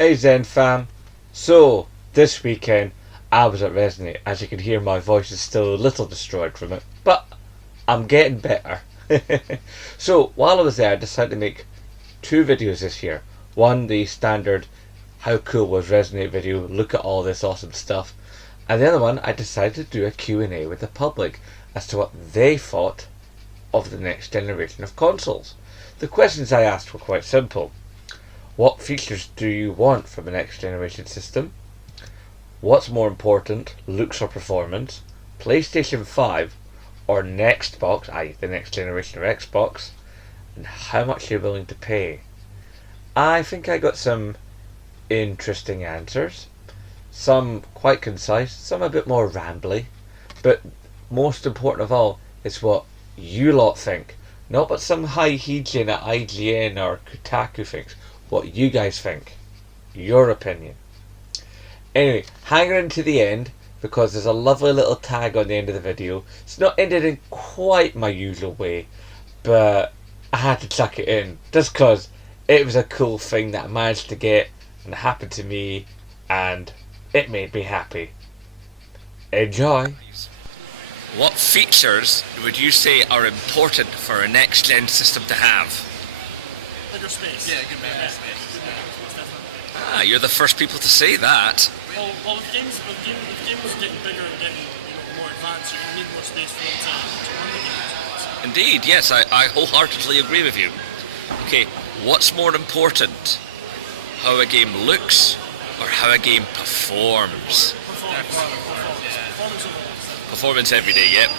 Hey Zen fam. So, this weekend I was at Resonate. As you can hear, my voice is still a little destroyed from it, but I'm getting better. So, while I was there, I decided to make two videos this year. One, the standard how cool was Resonate video, look at all this awesome stuff. And the other one, I decided to do a Q&A with the public as to what they thought of the next generation of consoles. The questions I asked were quite simple. What features do you want from a next generation system? What's more important, looks or performance? PlayStation 5 or Nextbox, i.e. the next generation of Xbox? And how much you're willing to pay? I think I got some interesting answers. Some quite concise, some a bit more rambly. But most important of all is what you lot think. Not what some high hegian at IGN or Kotaku thinks. What you guys think. Your opinion. Anyway, hang on to the end because there's a lovely little tag on the end of the video. It's not ended in quite my usual way, but I had to chuck it in just because it was a cool thing that I managed to get and it happened to me and it made me happy. Enjoy. What features would you say are important for a next-gen system to have? Bigger space. Yeah, good man. Ah, you're the first people to say that. Well, if games was getting bigger and getting more advanced, you're gonna need more space for them to run the games. Indeed, yes, I wholeheartedly agree with you. Okay, what's more important? How a game looks or how a game performs? Performance every day, yep.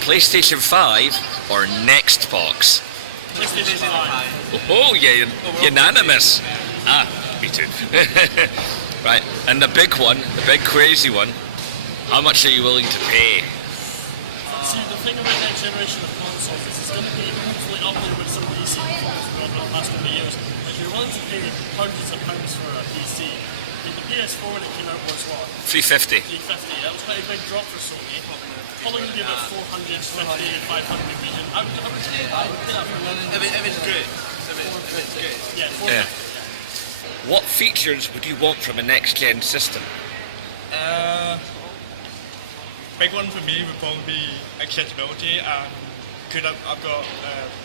PlayStation 5 or Nextbox? PlayStation 5. Oh, yeah, unanimous. Ah, me too. Right, and the big one, the big crazy one, how much are you willing to pay? See, the thing about next generation of consoles is it's going to be hopefully up there with some PC performance we've got in the past couple of years. If you're willing to pay hundreds of pounds for a PC, I mean, the PS4 when it came out was what? 350. 350. That was quite a big drop for Sony. Probably going to be about 450 and 500 region. I would pay that for If it's good. If it's good. Yeah, 450. Yeah. What features would you want from a next-gen system? Big one for me would probably be accessibility, and because I've got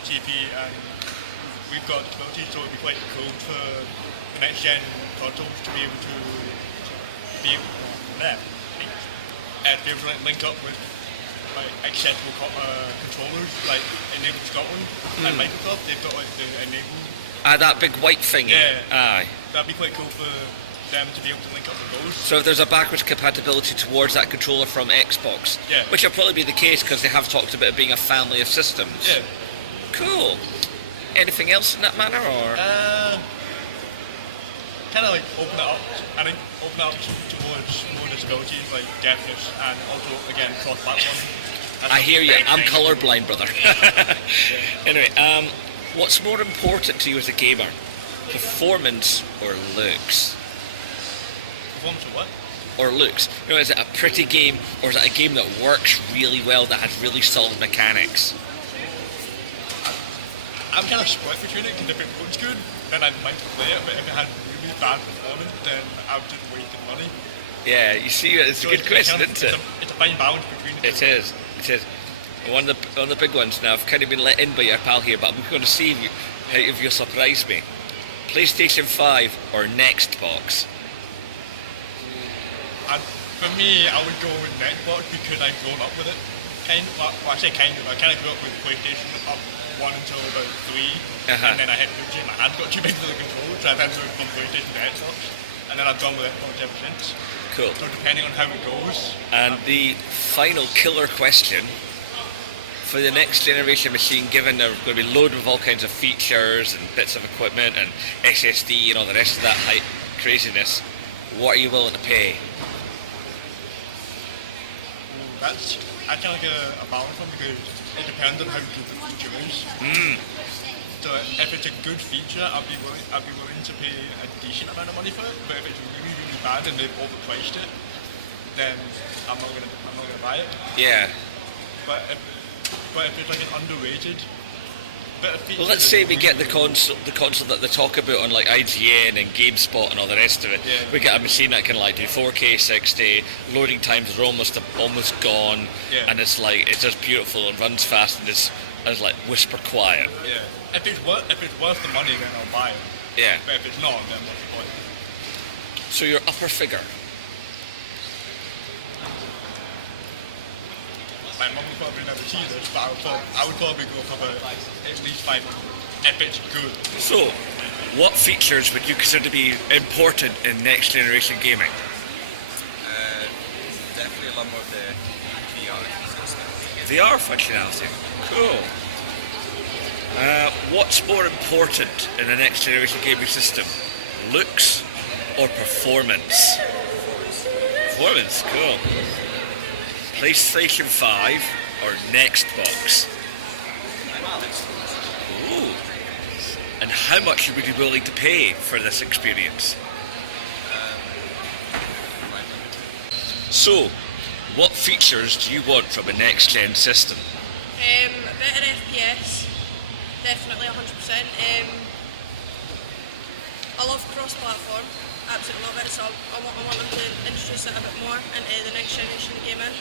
TP and we've got accessibility, so it'd be quite cool for the next gen consoles to be able to link up with like accessible controllers, like Enable Scotland and Microsoft. They've got like the Enable. That big white thingy. Yeah. Aye. That'd be quite cool for them to be able to link up with those. So if there's a backwards compatibility towards that controller from Xbox, Yeah. which will probably be the case because they have talked about it being a family of systems. Yeah. Cool. Anything else in that manner, or? Kind of like open it up. I think open it up towards more disabilities like deafness and also again cross-platform. I hear you. I'm colourblind, brother. Anyway, what's more important to you as a gamer, performance or looks? Performance of what? Or looks? You know, is it a pretty game or is it a game that works really well, that has really solid mechanics? I'm kind of split between it because if it looks good, then I might play it, but if it had really bad performance, then I would just waste the money. Yeah, you see, it's a good question, isn't it? It's a fine balance between the two. It is. It is. One of the big ones now. I've kind of been let in by your pal here, but I'm going to see if you'll surprise me. PlayStation 5 or Nextbox? And for me, I would go with Nextbox because I've grown up with it. I kind of grew up with PlayStation up 1 until about 3, and then I hit puberty and my hand got too big for the controller, so I then moved from PlayStation to Xbox, and then I've gone with Xbox ever since. Cool. So depending on how it goes. And the final killer question, for the next generation machine, given they're going to be loaded with all kinds of features and bits of equipment and SSD and all the rest of that craziness, what are you willing to pay? That's kind of like a balance one because it depends on how good the feature is. So if it's a good feature, I'd be willing to pay a decent amount of money for it. But if it's really bad and they've overpriced it, then I'm not gonna buy it. Yeah. But if it's like an underrated bit of features. Well, let's say we get the console that they talk about on like IGN and GameSpot and all the rest of it. Yeah. We get a machine that can like do 4K 60, loading times are almost gone, Yeah. and it's just beautiful and runs fast and is like whisper quiet. Yeah. If it's worth the money, then I'll buy it. Yeah. But if it's not, then what's the point? So your upper figure. My mum will probably never see this, but I would probably go for at least 500 if it's good. So, what features would you consider to be important in next generation gaming? Definitely a lot more of the VR ecosystem. VR functionality. Cool. What's more important in the next generation gaming system? Looks or performance? Performance, cool. PlayStation 5 or next box? Ooh. And how much would you be willing to pay for this experience? So, what features do you want from a next gen system? Better FPS, definitely 100%. I love cross-platform, absolutely love it. So I want them to introduce it a bit more into the next generation gaming.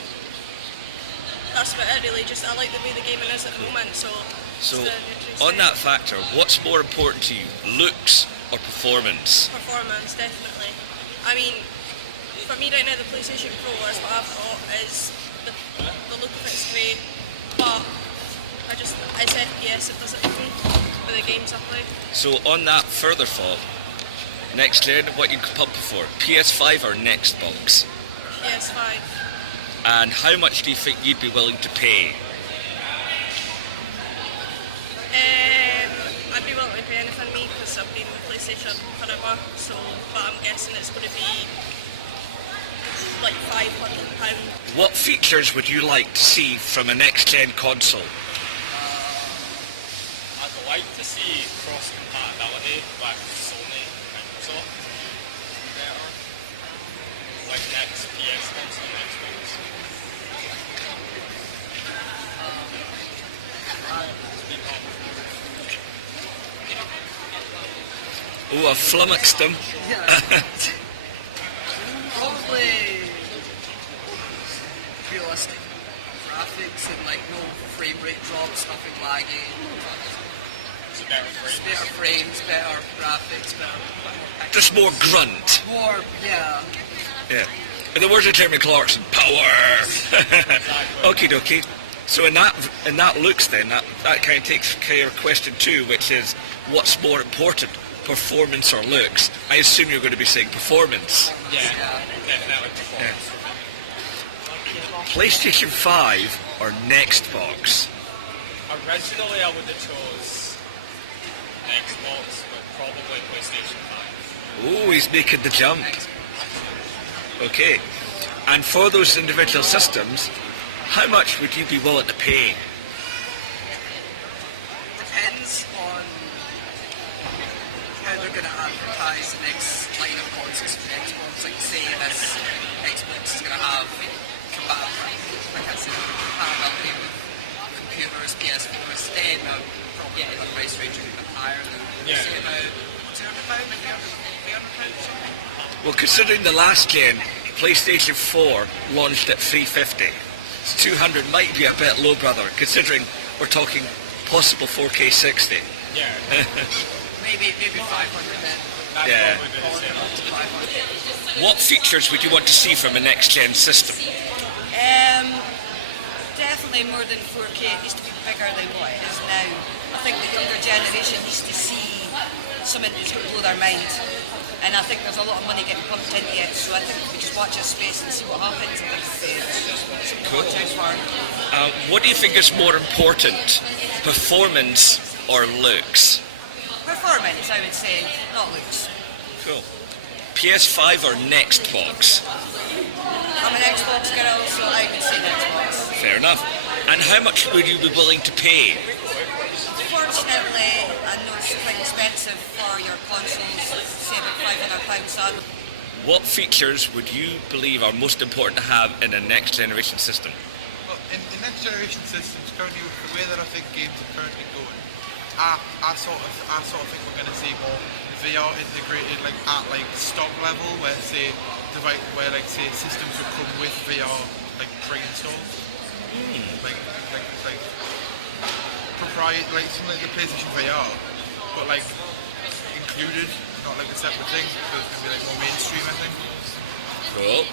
That's about it really. Just I like the way the gaming is at the moment. So On that factor, what's more important to you, looks or performance? performance, definitely. I mean, for me right now, the PlayStation Pro is what I've got. Is the look of it's great, but it's FPS. It does it for me with the games I play. So on that further thought, next gen, what you could pump for, PS5 or next box? PS5. And how much do you think you'd be willing to pay? I'd be willing to pay anything me because I've been with PlayStation forever. So, but I'm guessing it's going to be like £500. What features would you like to see from a next gen console? I'd like to see cross compatibility with Sony and Microsoft better. Like next PS console and Xbox. Oh, I've flummoxed them. Probably realistic graphics and like no frame rate drops, nothing lagging. Better frames, better graphics, better. Just more grunt. More, yeah. Yeah. In the words of Jeremy Clarkson, power! Okie dokie. So in that looks then, that kind of takes care of question 2, which is, what's more important, performance or looks? I assume you're going to be saying performance. Yeah, definitely performance. PlayStation 5 or next box? Originally I would have chose Xbox, but probably PlayStation 5. Oh, he's making the jump. Okay. And for those individual systems, how much would you be willing to pay? Depends on how they're going to advertise the next line of consoles for Xbox. Like say this Xbox is going to have compatibility with computers, PS4s, then probably the price range would be a bit higher than say about £200, £300 or something. Well, considering the last gen, PlayStation 4 launched at $350. So 200 might be a bit low, brother, considering we're talking possible 4K 60. Yeah. Maybe 500 then. That's Yeah. probably the same. What features would you want to see from a next gen system? Definitely more than 4K. It needs to be bigger than what it is now. I think the younger generation needs to see something that's going to blow their mind. And I think there's a lot of money getting pumped into it, so I think we just watch our space and see what happens. I think it's something to watch out for. What do you think is more important, performance or looks? Performance, I would say, not looks. Cool. PS5 or next box? I'm an Xbox girl, so I would say Xbox. Fair enough. And how much would you be willing to pay? Fortunately, I know it's quite expensive for your consoles, say about £500. So What features would you believe are most important to have in a next generation system? Well, in next generation systems, currently with the way that I think games are currently going, I sort of think we're going to see more VR integrated like at like stock level, where say systems would come with VR like pre-installed, like proprietary, like something like the PlayStation VR, but like included, not like a separate thing. So it's going to be like more mainstream, I think. Cool.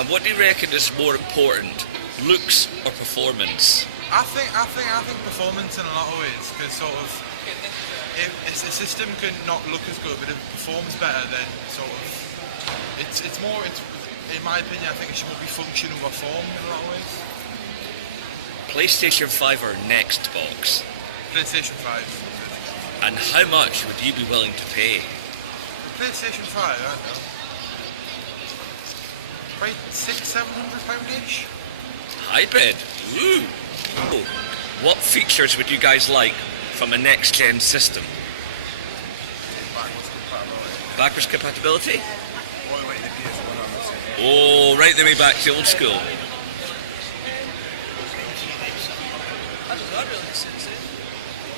And what do you reckon is more important, looks or performance? I think performance in a lot of ways, because sort of if a system can not look as good, but if it performs better, then sort of it's in my opinion, I think it should more be function over form in a lot of ways. PlayStation 5 or next box? PlayStation 5. And how much would you be willing to pay? The PlayStation 5, I don't know. Probably £600-700 each. Hybrid? Ooh. Oh. What features would you guys like from a next-gen system? Backwards compatibility. Backwards compatibility? All the way to the PS1 on this. Oh, right the way back to old school.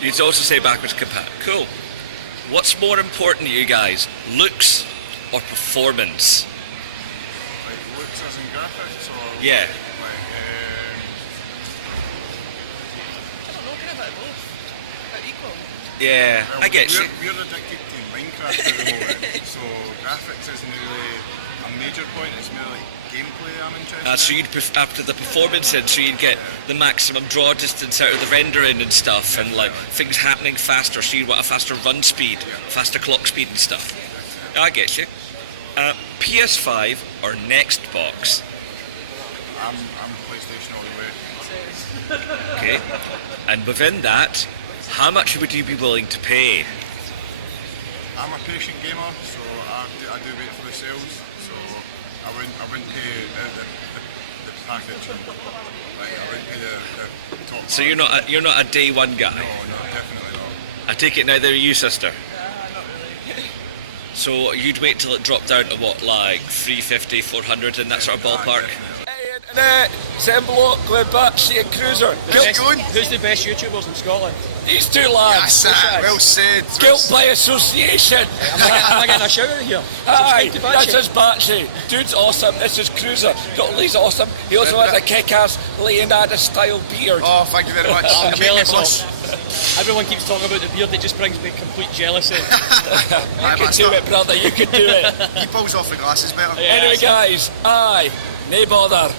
You'd also say backwards compat. Cool. What's more important to you guys, looks or performance? Like looks as in graphics or Yeah. like I don't know, kind of both. About equal. Yeah, well, I get you. we're addicted to Minecraft at the moment, so graphics isn't really a major point, it's more like gameplay I'm interested So in. you'd after the performance end, so you'd get the maximum draw distance out of the rendering and stuff, and like things happening faster. So you'd want a faster run speed, faster clock speed and stuff. I get you. PS5 or next box? I'm PlayStation all the way. Okay. And within that, how much would you be willing to pay? I'm a patient gamer, so I do wait for the sales. So I wouldn't pay the package. Like I wouldn't pay the top. So you're not a day one guy. No, definitely not. I take it neither are you, sister. So you'd wait till it dropped down to what, like 350, 400 in that sort of ballpark? Hey, internet, Zemblock, Glenbatchy and Cruiser. Who's the best YouTubers in Scotland? These two lads. Well said. Guilt by association. Am I getting a shout out here? Hi, Subscribe to this is Batchy. Dude's awesome. This is Cruiser. Lee's awesome. He also has a kick-ass Leonardo-style beard. Oh, thank you very much. I'm You make me jealous blush. of. Everyone keeps talking about the beard, it just brings me complete jealousy. You can do it, brother. You can do it. He pulls off the glasses better. Yeah, Anyway, that's it. guys, aye, nae bother.